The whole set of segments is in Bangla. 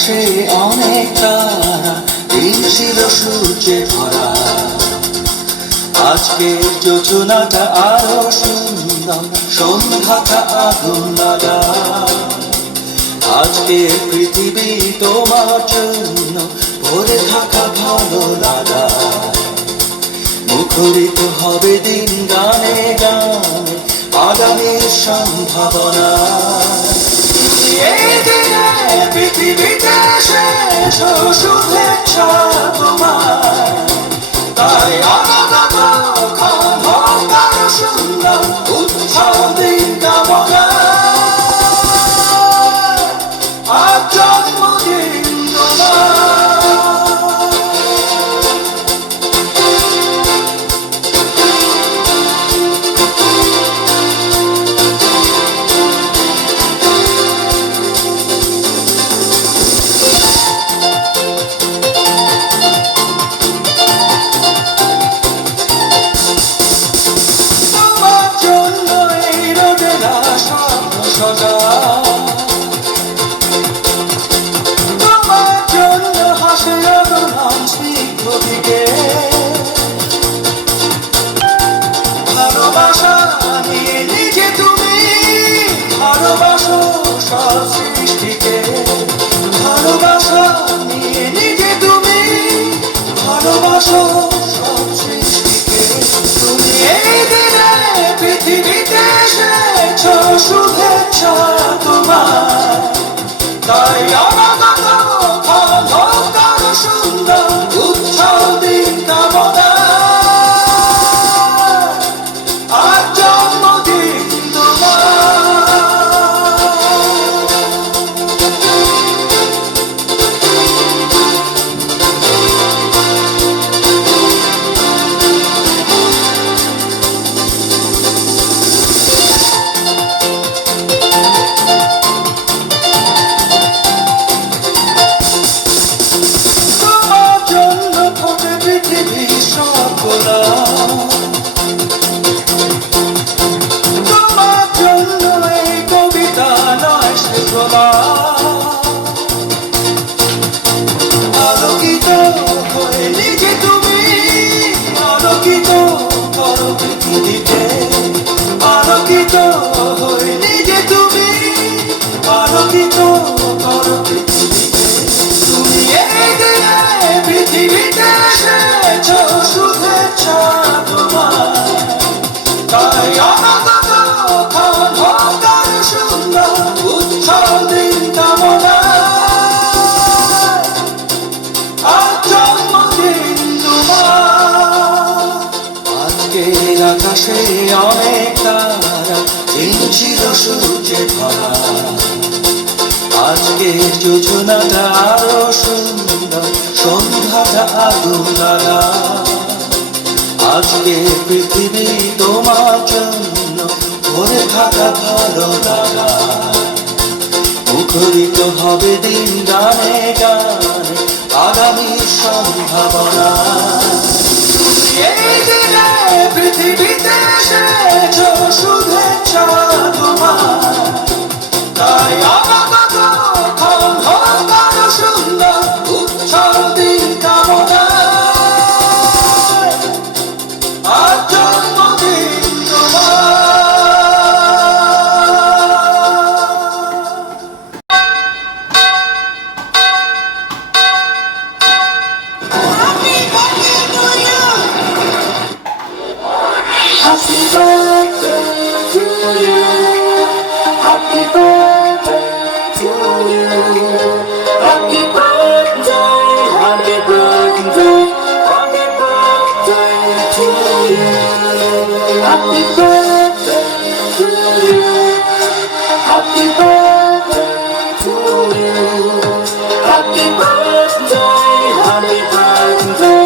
আকাশে অনেক তারা, দিন ছিল সূর্যে ভরা। আজকের যোজনাটা আরো সুন্দর, সন্ধ্যাটা আগুন লাগা। আজকের পৃথিবী তোমার জন্য ভরে থাকা ভালো লাগা। মুখরিত হবে দিন গানে গানে, আগামীর সম্ভাবনা। এই দিনে পৃথিবীতে শেষ শুভেচ্ছা তোমার, তাই অনাগত ক্ষণ হোক আরো সুন্দর, উৎসব দিন কামনা। আজ জন্মদিন তোমার। তোমার জন্য হাসে অগণন স্নিগ্ধ দিকে, ভালোবাসা নিয়ে নিজে তুমি ভালোবাসো সব সৃষ্টিকে। ভালোবাসা নিয়ে নিজে তুমি ভালোবাসো সব সৃষ্টিকে। তুমি এই দিনে পৃথিবীতে এসেছো শুভেচ্ছা তোমার, তাই অনাগত ক্ষণ হোক আরো সুন্দর, উৎসব দিন কামনা। আজ জন্মদিন তোমার। তোমার জন্য এই কবিতা নয় শৃঙ্খলা, আলোকিত হয়ে নিজে তুমি আলোকিত করো পৃথিবীতে। আলোকিত হয়ে নিজে তুমি আলোকিত করো পৃথিবীতে। তুমি এই দিনে পৃথিবীতে এসেছো শুভেচ্ছা তোমার, তাই অনাগত ক্ষণ হোক আরো সুন্দর, উৎসব দিন কামনা। আজ জন্মদিন তোমার। আজকের আকাশে অনেক তারা, দিন ছিল সূর্যে ভরা। আজকের যোজনাটা আরো সুন্দর, সন্ধ্যাটা আগুন লাগা। আজকে পৃথিবী তোমার জন্য ভরে থাকা ভালো লাগা। মুখরিত হবে দিন গানে গানে, আগামীর সম্ভাবনা। এই দিনে পৃথিবীতে এসেছো শুভেচ্ছা তোমার, তাই অনাগত ক্ষণ হোক আরো সুন্দর, উৎসব দিন কামনা। আজ জন্মদিন তোমার। Happy birthday to you. Happy birthday to you. Happy birthday, happy birthday, happy birthday to you. Happy birthday to you. Happy birthday to you. Happy birthday, happy birthday,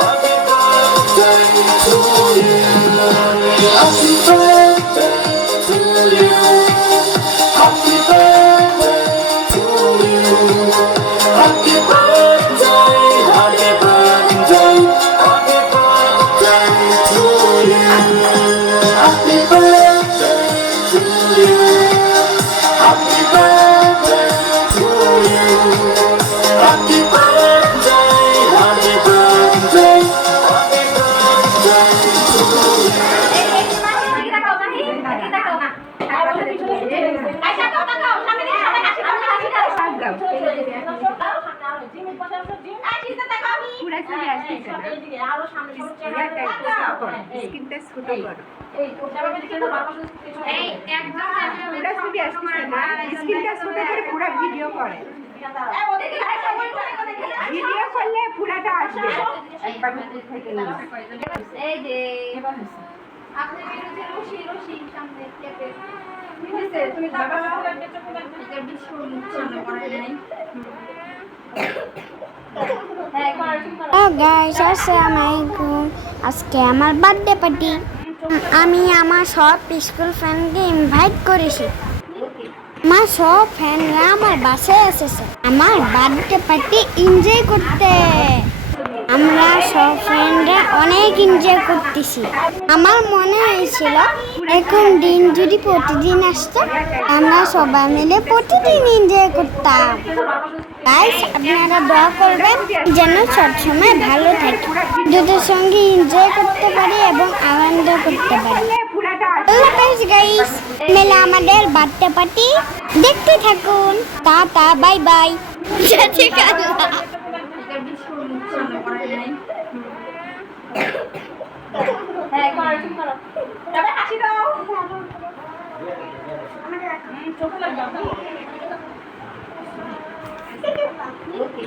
happy birthday to you. Happy birthday to you. Happy পুরা ছবি আসতেছে না। স্ক্রিনটা ছোট করো। পুরা ছবি আসতেছে না, স্ক্রিনটা ছোট করে পুরা ভিডিও করে। ভিডিও করলে পুরাটা আসবে। একবার উপর থেকে নিয়ে। এই যে আপনি বিরুদ্ধে রশি সামনে কেটে তুমি বাবা এটা বিশ্ব সামনে করা নাই। হ্যাঁ হ্যালো গাইস, আসসালামু আলাইকুম। আজকে আমার বার্থডে পার্টি। আমি আমার সব স্কুল ফ্রেন্ডকে ইনভাইট করেছি। আমার সব ফ্রেন্ডরা আমার বাসায় এসেছে আমার বার্থডে পার্টি এনজয় করতে। আমরা সব ফ্রেন্ডরা অনেক এনজয় করতেছি। আমার মনে হয়েছিল এখন দিন যদি প্রতিদিন আসতো, আমরা সবাই মিলে প্রতিদিন এনজয় করতাম। গাইস, আপনারা দোয়া করবেন যেন সবসময় ভালো থাকি, দুটোর সঙ্গে এনজয় করতে পারি এবং আনন্দ করতে পারি। আল্লাহ হাফেজ গাইস, মেলা আমাদের বার্থডে পার্টি দেখতে থাকুন। Tata, bye bye. এটা বিশ্ব সামনে করা নাই। হ্যাঁ করো তবে হাসি দাও। চোখ লাগবে। ওকে